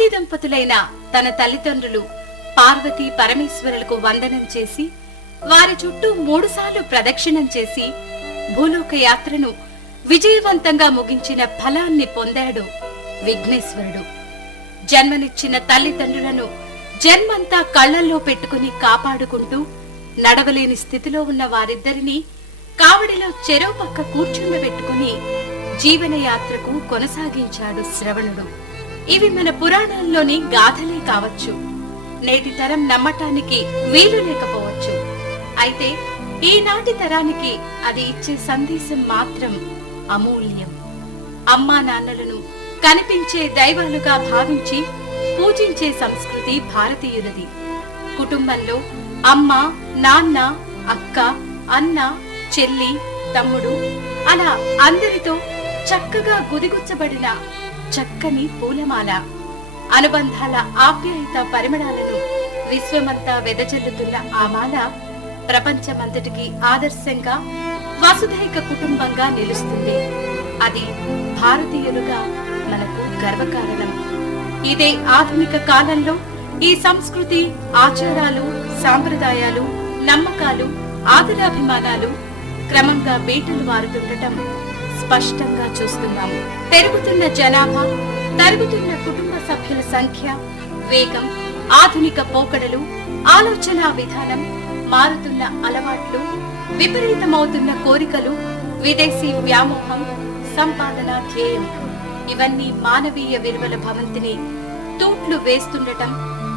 ఆది దంపతులైన తన తల్లిదండ్రులు పార్వతీ పరమేశ్వరులకు వందనం చేసి వారి చుట్టూ 3 సార్లు ప్రదక్షిణం చేసి భూలోక యాత్రను విజయవంతంగా ముగించిన ఫలాన్ని పొందాడు విఘ్నేశ్వరుడు. జన్మనిచ్చిన తల్లిదండ్రులను జన్మంతా కళ్లల్లో పెట్టుకుని కాపాడుకుంటూ నడవలేని స్థితిలో ఉన్న వారిద్దరినీ కావడిలో చెరో పక్క కూర్చుండబెట్టుకుని జీవనయాత్రకు కొనసాగించాడు శ్రవణుడు. ఇవి మన పురాణాల్లోని గాథలే కావచ్చు, నేటి తరం నమ్మటానికి వీలు లేకపోవచ్చు. అయితే ఈనాటి తరానికి అది ఇచ్చే సందేశం మాత్రం అమూల్యం. అమ్మా నాన్నలను కనిపించే దైవాలుగా భావించి పూజించే సంస్కృతి భారతీయులది. కుటుంబంలో అమ్మ, నాన్న, అక్క, అన్న, చెల్లి, తమ్ముడు అలా అందరితో చక్కగా గుదిగుచ్చబడిన చక్కని పూలమాల. అనుబంధాల ఆప్యాయత పరిమళాలను విశ్వమంతా వెదజల్లుతున్న ఆ మాల ప్రపంచమంతటికి ఆదర్శంగా వసుధైక కుటుంబంగా నిలుస్తుంది. అది భారతీయులుగా మనకు గర్వకారణం. ఇదే ఆధునిక కాలంలో ఈ సంస్కృతి, ఆచారాలు, సాంప్రదాయాలు, నమ్మకాలు, ఆదరాభిమానాలు క్రమంగా బీటలు వారుతుండటం స్పష్టంగా చూస్తున్నాము. పెరుగుతున్న జనాభా, తరుగుతున్న కుటుంబ సభ్యుల సంఖ్య, వేగం, ఆధునిక పోకడలు, ఆలోచన విధానం, మారుతున్న అలవాట్లు, విపరీతమవుతున్న కోరికలు, విదేశీ వ్యామోహం, సంపాదన ధ్యేయం ఇవన్నీ మానవీయ విలువల భవంతిని తూట్లు వేస్తుండటం,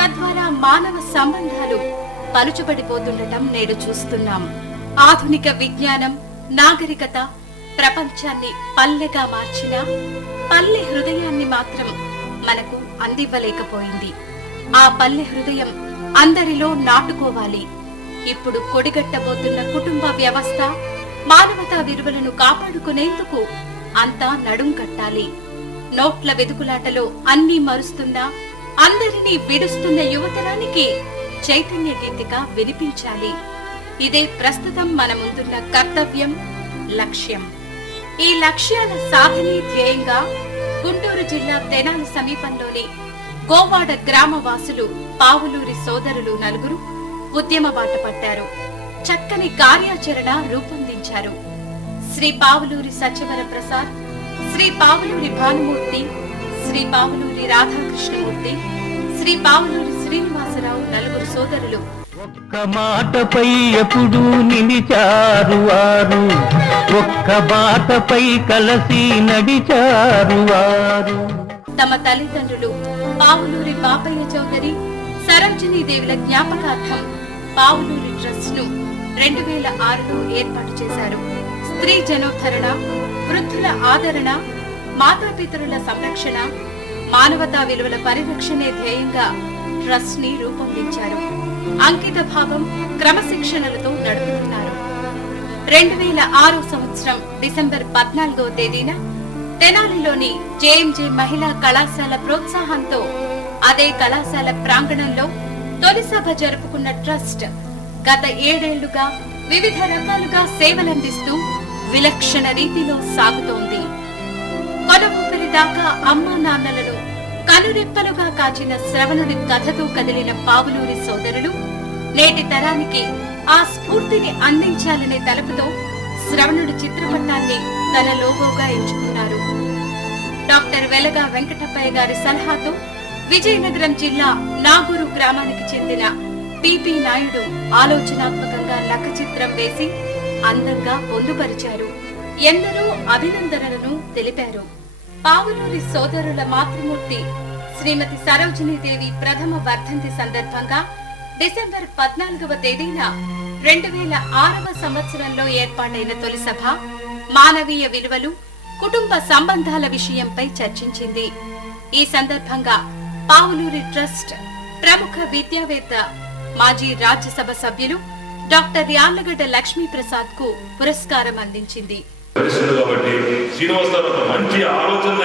తద్వారా మానవ సంబంధాలు పలుచబడిపోతుండటం నేడు చూస్తున్నాం. ఆధునిక విజ్ఞానం, నాగరికత ప్రపంచాన్ని పల్లెగా మార్చిన పల్లె హృదయాన్ని మాత్రం మనకు అందివ్వలేకపోయింది. ఆ పల్లె హృదయం అందరిలో నాటుకోవాలి. ఇప్పుడు కొడిగట్టబోతున్న కుటుంబ వ్యవస్థ, మానవతా విలువలను కాపాడుకునేందుకు అంతా నడుం కట్టాలి. నోట్ల వెదుకులాటలో అన్నీ మరుస్తున్నా అందరినీ విడుస్తున్న యువతరానికి చైతన్య గీతిక వినిపించాలి. ఇదే ప్రస్తుతం మన ముందున్న కర్తవ్యం, లక్ష్యం. ఈ లక్ష్యాల సాధనే ధ్యేయంగా గుంటూరు జిల్లా తెనాలి సమీపంలోని గోవాడ గ్రామ వాసులు పావులూరి సోదరులు నలుగురు ఉద్యమ బాట పట్టారు. చక్కని కార్యాచరణ రూపొందించారు. శ్రీ పావులూరి సత్యవర ప్రసాద్, శ్రీ పావులూరి భానుమూర్తి, శ్రీ పావులూరి రాధాకృష్ణమూర్తి, శ్రీ పావులూరి శ్రీనివాసరావు నలుగురు సోదరులు ఒక్క మాటపై ఎప్పుడు నిలిచారు వారు, ఒక్క బాటపై కలసి నడిచారు వారు. తమ తల్లిదండ్రులు పావులూరి బాపయ్య చౌదరి, సరోజినీదేవుల జ్ఞాపకార్థం పావులూరి ట్రస్ట్ ను 2006లో ఏర్పాటు చేశారు. స్త్రీ జనోద్ధరణ, వృద్ధుల ఆదరణ, మాతాపితరుల సంరక్షణ, మానవతా విలువల పరిరక్షణే ధ్యేయంగా ట్రస్ట్ ని రూపొందించారు. అంకిత భావం, క్రమశిక్షణలతో నడుపుతున్నారు. 2006 సంవత్సరం డిసెంబర్ 14వ తేదీన తెనాలిలోని జేఎంజే మహిళా కళాశాల ప్రోత్సాహంతో అదే కళాశాల ప్రాంగణంలో తొలి సభ జరుపుకున్న ట్రస్ట్ గత 7 ఏళ్లుగా వివిధ రకాలుగా సేవలందిస్తూ విలక్షణ రీతిలో సాగుతోంది. కొనవూపిరి దాకా అమ్మా నాన్నలను కనురెప్పలుగా కాచిన శ్రవణుడి కథతో కదిలిన పావులూరి సోదరులు నేటి తరానికి ఆ స్ఫూర్తిని అందించాలనే తలపుతో శ్రవణుడి చిత్రపటాన్ని తన లోగోగా ఎంచుకున్నారు. డాక్టర్ వెలగా వెంకటప్పయ్య గారి సలహాతో విజయనగరం జిల్లా నాగూరు గ్రామానికి చెందిన పిపి నాయుడు ఆలోచనాత్మకంగా నక్క చిత్రం వేసి అందంగా పొందుపరిచారు. ఎందరో అభినందనలను తెలిపారు. పావులూరి సోదరుల మాతృమూర్తి శ్రీమతి సరోజినీదేవి ప్రథమ వర్ధంతి సందర్భంగా డిసెంబర్ 14వ తేదీన 2006వ సంవత్సరంలో ఏర్పాటైన తొలి సభ మానవీయ విలువలు, కుటుంబ సంబంధాల విషయంపై చర్చించింది. ఈ సందర్భంగా పావులూరి ట్రస్ట్ ప్రముఖ విద్యావేత్త, మాజీ రాజ్యసభ సభ్యులు డాక్టర్ యార్లగడ్డ లక్ష్మీప్రసాద్ కు పురస్కారం అందించింది. శ్రీనివాసరావు మంచి ఆలోచన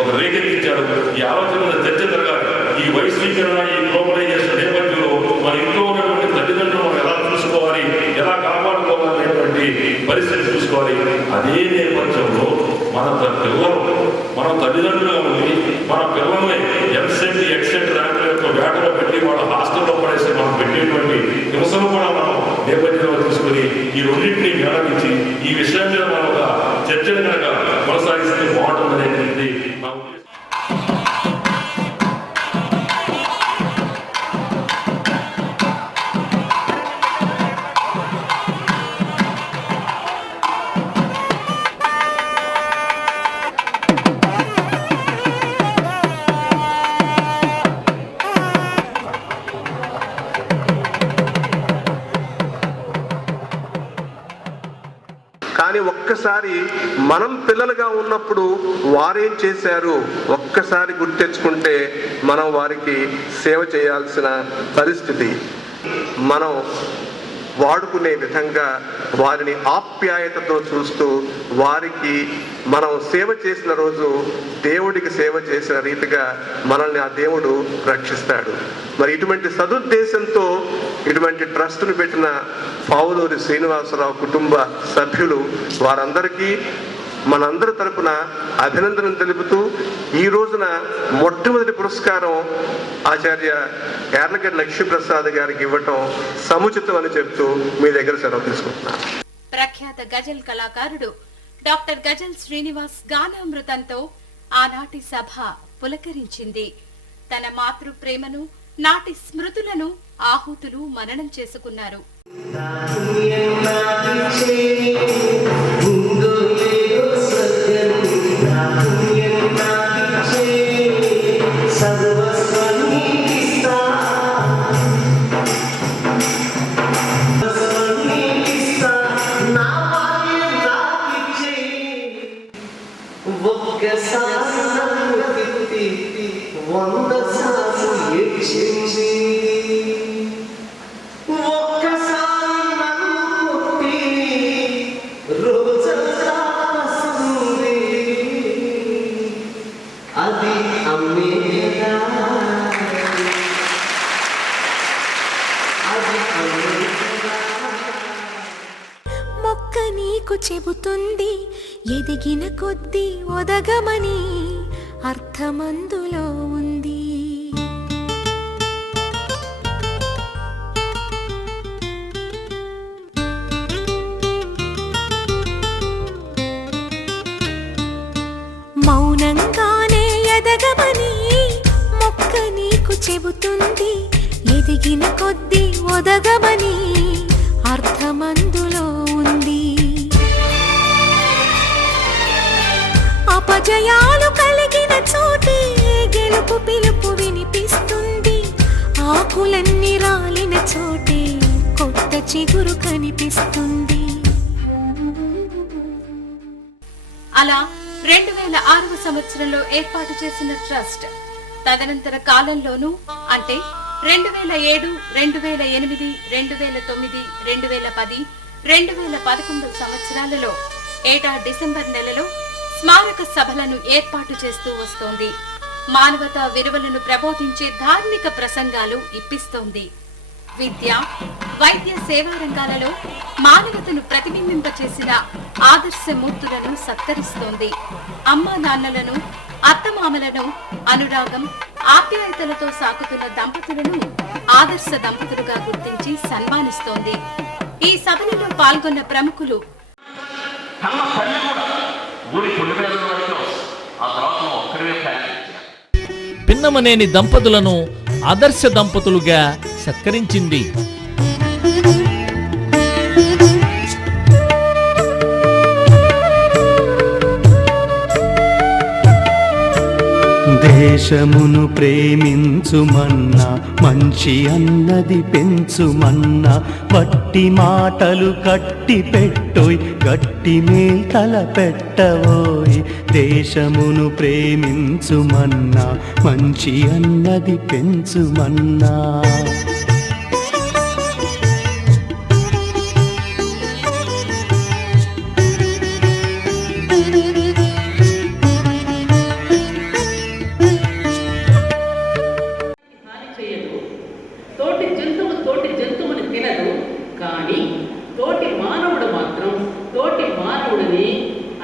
ఒక రేకెత్తించారు. ఈ ఆలోచన చర్చ జరగాలి. ఈ వైశ్వీకరణ, ఈ గ్లోబలైజేషన్ నేపథ్యంలో మన ఇంట్లో ఉన్నటువంటి తల్లిదండ్రులను ఎలా చూసుకోవాలి, ఎలా కాపాడుకోవాలనేటువంటి పరిస్థితి చూసుకోవాలి. అదే నేపథ్యంలో మన పిల్లలు, మన తల్లిదండ్రులుగా ఉండి మన పిల్లల్ని ఎంసెట్ వేటలో పెట్టి వాళ్ళ హాస్టల్లో పడేసి మనం పెట్టేటువంటి హింసను కూడా మనం నేపథ్యంలో తీసుకుని ఈ రెండింటినీ మేళవించి ఈ విషయం మీద మనం ఒక చర్చను కనుక కొనసాగిస్తే బాగుంటుందనేది నా ఉద్దేశం. కానీ ఒక్కసారి మనం పిల్లలుగా ఉన్నప్పుడు వారేం చేశారు ఒక్కసారి గుర్తెచ్చుకుంటే మనం వారికి సేవ చేయాల్సిన పరిస్థితి మనం వాడుకునే విధంగా వారిని ఆప్యాయతతో చూస్తూ వారికి మనం సేవ చేసిన రోజు దేవుడికి సేవ చేసిన రీతిగా మనల్ని ఆ దేవుడు రక్షిస్తాడు. మరి ఇటువంటి సదుద్దేశంతో ఇటువంటి ట్రస్టును పెట్టిన పావులూరి శ్రీనివాసరావు కుటుంబ సభ్యులు వారందరికీ మనందరి తరపున అభినందనలు తెలుపుతూ ఈ రోజున మొట్టమొదటి పురస్కారం ఆచార్య యార్లగడ్డ లక్ష్మీప్రసాద్ గారికి ఇవ్వటం సముచితం అని చెప్తూ మీ దగ్గర సెలవు తీసుకుంటున్నాను. ప్రఖ్యాత గజల్ కళాకారుడు డాక్టర్ గజల్ శ్రీనివాస్ గానామృతంతో ఆనాటి సభ పులకరించింది. తన మాతృ ప్రేమను, నాటి స్మృతులను ఆహుతులు మననం చేసుకున్నారు. మొక్క నీకు చెబుతుంది ఎదిగిన కొద్దీ ఒదగమని అర్థమందులో ఉంది. మౌనంగానే ఎదగమని మొక్క నీకు చెబుతుంది ఎదిగిన కొద్దీ ఒదగమని అర్థమందులో ఉంది. అపజయాలు కలిగిన చోటే గెలుపు పిలుపు వినిపిస్తుంది. ఆకులన్నీ రాలిన చోటే కొత్త చిగురు కనిపిస్తుంది. అలా 2006వ సంవత్సరంలో ఏర్పాటు చేసిన ట్రస్ట్ తదనంతర కాలంలోనూ అంటే 2007, 2008, 2009, 2010, 2011 సంవత్సరాలలో ఏటా డిసెంబర్ నెలలో స్మారక సభలను ఏర్పాటు చేస్తూ వస్తోంది. మానవతా విలువలను ప్రబోధించే ధార్మిక ప్రసంగాలు ఇప్పిస్తోంది. విద్య, వైద్య సేవా రంగాలలో మానవతను ప్రతిబింబింపచేసిన ఆదర్శమూర్తులను సత్కరిస్తోంది. అమ్మా నాన్నలను, అత్తమామలను అనురాగం, ఆప్యాయతలతో సాకుతున్న దంపతులను ఆదర్శ దంపతులుగా గుర్తించి సన్మానిస్తోంది. ఈ సభలలో పాల్గొన్న ప్రముఖులు పిన్నమనేని దంపతులను ఆదర్శ దంపతులుగా సత్కరించింది. దేశమును ప్రేమించుమన్నా, మంచి అన్నది పెంచుమన్నా, వట్టి మాటలు కట్టి పెట్టోయ్, గట్టి మేల్తల పెట్టవోయ్. దేశమును ప్రేమించుమన్నా, మంచి అన్నది పెంచుమన్నా.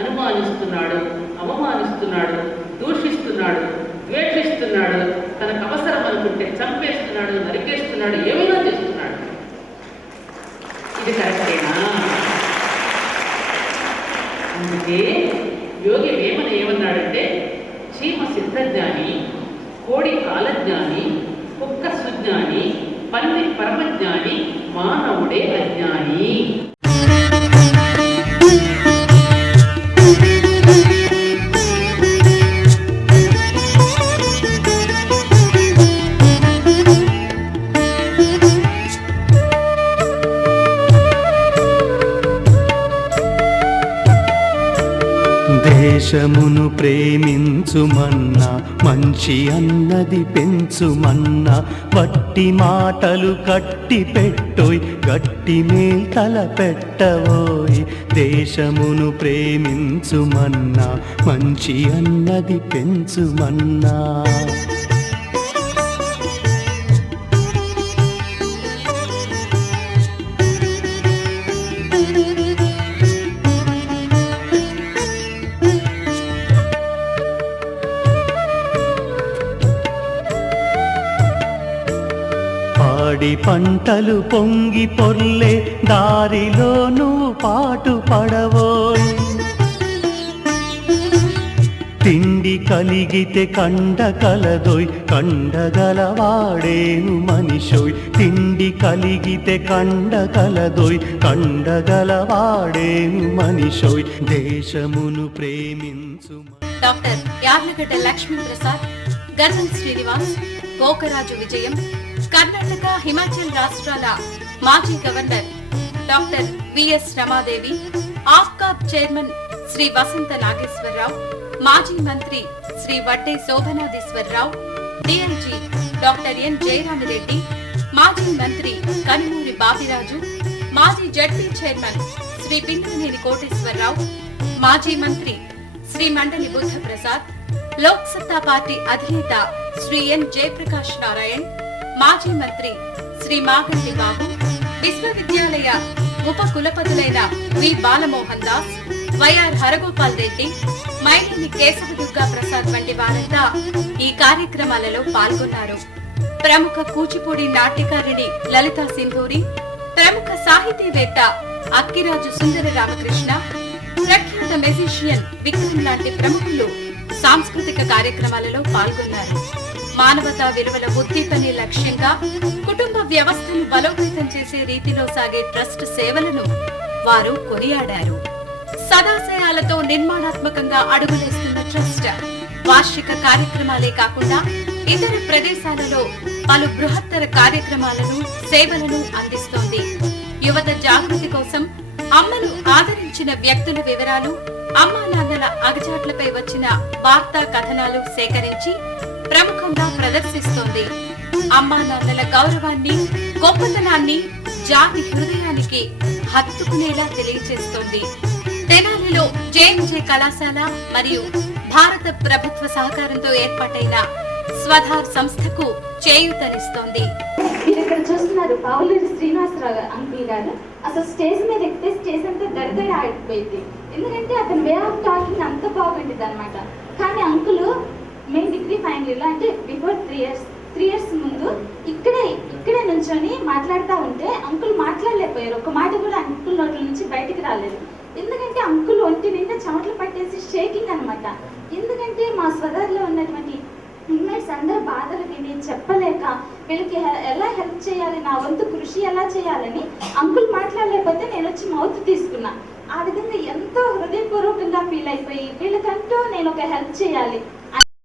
అనుమానిస్తున్నాడు, అవమానిస్తున్నాడు, దూషిస్తున్నాడు, ద్వేషిస్తున్నాడు. తనకు అవసరం అనుకుంటే చంపేస్తున్నాడు, నరికేస్తున్నాడు, ఏమైనా చేస్తున్నాడు. ఇది కరెక్టేనా? అందుకే యోగి వేమన ఏమన్నాడంటే, చీమ సిద్ధజ్ఞాని, కోడి కాలజ్ఞాని, కుక్క సుజ్ఞాని, పంది పరమజ్ఞాని, మానవుడే అజ్ఞాని. దేశమును ప్రేమించుమన్నా, మంచి అన్నది పెంచుమన్నా, వట్టి మాటలు కట్టి పెట్టోయ్, గట్టి మేల్తల పెట్టవోయ్. దేశమును ప్రేమించుమన్నా, మంచి అన్నది పెంచుమన్నా. పాడి పంటలు పొంగి పొర్లే దారిలో నువ్వు పాటు పడవోయ్. తిండి కలిగితే కండ కలదోయ్, కండగలవాడేను మనిషోయ్. తిండి కలిగితే కండ కలదోయ్, కండగలవాడేను మనిషోయ్. దేశమును ప్రేమించు. డాక్టర్ యార్లగడ్డ లక్ష్మీ ప్రసాద్, గర్వం శ్రీనివాస్, గోకరాజు విజయం, కర్ణాటక హిమాచల్ రాష్ట్రాల మాజీ governor doctor VS Ramadevi, APCOB chairman Shri Vasantha Nageswara Rao, మాజీ మంత్రి Shri Vadde Sobhanadheeswara Rao, DIG doctor N Jayarami Reddy, మాజీ మంత్రి కనుమూరి బాపిరాజు, మాజీ జడ్పీ చైర్మన్ శ్రీ పింగళనేని కోటేశ్వరరావు, మాజీ మంత్రి శ్రీ మండలి బుద్ధప్రసాద్, లోక్ సత్తా పార్టీ అధినేత శ్రీ ఎన్ జయప్రకాష్ నారాయణ్, మాజీ మంత్రి శ్రీ మాగంటి బాబు, విశ్వవిద్యాలయ ఉప కులపతులైన వి బాలమోహన్ దాస్, వైఆర్ హరగోపాల్ రెడ్డి, మైనేని కేశవదుర్గా ప్రసాద్ వంటి వారంతా ఈ కార్యక్రమాలలో పాల్గొన్నారు. ప్రముఖ కూచిపూడి నాట్యకారిణి లలితా సింధూరి, ప్రముఖ సాహితీవేత్త అక్కిరాజు సుందర రామకృష్ణ, ప్రఖ్యాత మెజిషియన్ విక్రమ్ లాంటి ప్రముఖులు సాంస్కృతిక కార్యక్రమాలలో పాల్గొన్నారు. మానవతా విలువల ఉద్దీపనే లక్ష్యంగా కుటుంబ వ్యవస్థను బలోపేతం చేసే రీతిలో సాగే ట్రస్ట్ సేవలను వారు కొనియాడారు. సదాశయాలతో నిర్మాణాత్మకంగా అడుగులేస్తున్న ట్రస్ట్ వార్షిక కార్యక్రమాలే కాకుండా ఇతర ప్రదేశాలలో పలు బృహత్తర కార్యక్రమాలను, సేవలను అందిస్తోంది. యువత జాగృతి కోసం అమ్మను ఆదరించిన వ్యక్తుల వివరాలు, అమ్మా నాన్నల అగచాట్లపై వచ్చిన వార్తా కథనాలు సేకరించి ప్రముఖంగా ప్రదర్శిస్తోంది. అమ్మా నాన్నల గౌరవాన్ని, గొప్పతనాన్ని జాతి హృదయానికి హత్తుకునేలా తెలియజేస్తోంది. తెనాలిలో జేఎంజే కళాశాల మరియు భారత ప్రభుత్వ సహకారంతో ఏర్పాటైన స్వధార్ సంస్థకు చేయూతనిస్తోంది. మీరు ఇక్కడ చూస్తున్నారు పావులూరి శ్రీనివాసరావు అంకుల్ గారు. అసలు స్టేజ్ మీద ఎక్కితే స్టేజ్ అంతా దరిదరి ఆడిపోయింది. ఎందుకంటే అతని వే ఆఫ్ టాకింగ్ అంత బాగుంటుంది అనమాట. కానీ అంకుల్ మేము డిగ్రీ ఫైనల్ ఇయర్లో, అంటే బిఫోర్ 3 years ముందు ఇక్కడే నుంచొని మాట్లాడుతూ ఉంటే అంకుల్ మాట్లాడలేకపోయారు. ఒక మాట కూడా అంకుల్ నోట్ల నుంచి బయటికి రాలేదు. ఎందుకంటే అంకుల్ ఒంటి నిండా చెమటలు పట్టేసి షేకింగ్ అనమాట. ఎందుకంటే మా స్వదారిలో ఉన్నటువంటి ఇన్మేట్స్ అందరూ బాధలు విని చెప్పలేక వీళ్ళకి ఎలా హెల్ప్ చేయాలి, నా వంతు కృషి ఎలా చేయాలని అంకుల్ మాట్లాడలేకపోతే నేను వచ్చి మౌత్ తీసుకున్నా. ఆ విధంగా ఎంతో హృదయపూర్వకంగా ఫీల్ అయిపోయి వీళ్ళకంటూ నేను ఒక హెల్ప్ చేయాలి